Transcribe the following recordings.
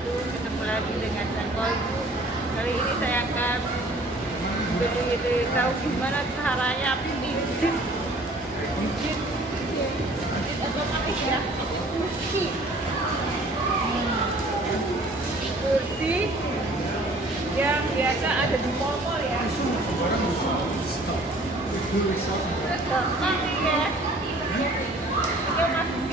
ketemu lagi dengan Sankoy kali ini saya akan beri tahu gimana caranya pilih izin izin kursi. Yang biasa ada di mall-mall ya. Terima kasih ya. Ini ya, masuk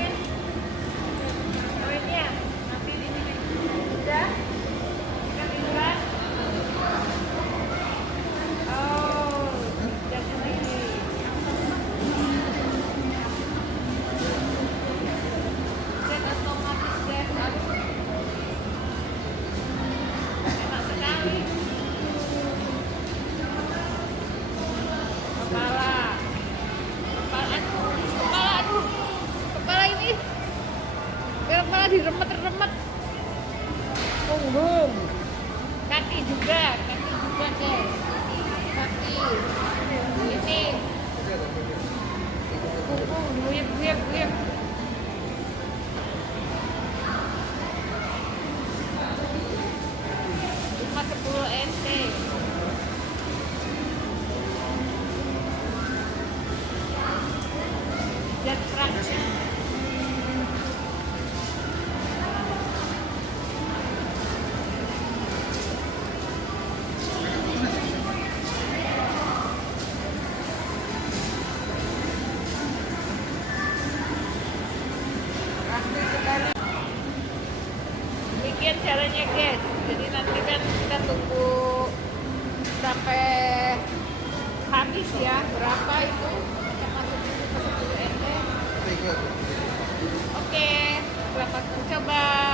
diremet-remet. Punggung kaki juga kaki juga guys kaki. Ini. Punggung duyep duyep duyep caranya guys. Jadi nanti kan kita tunggu sampai habis ya berapa itu yang masuk ke 10 ND oke okay, selamat mencoba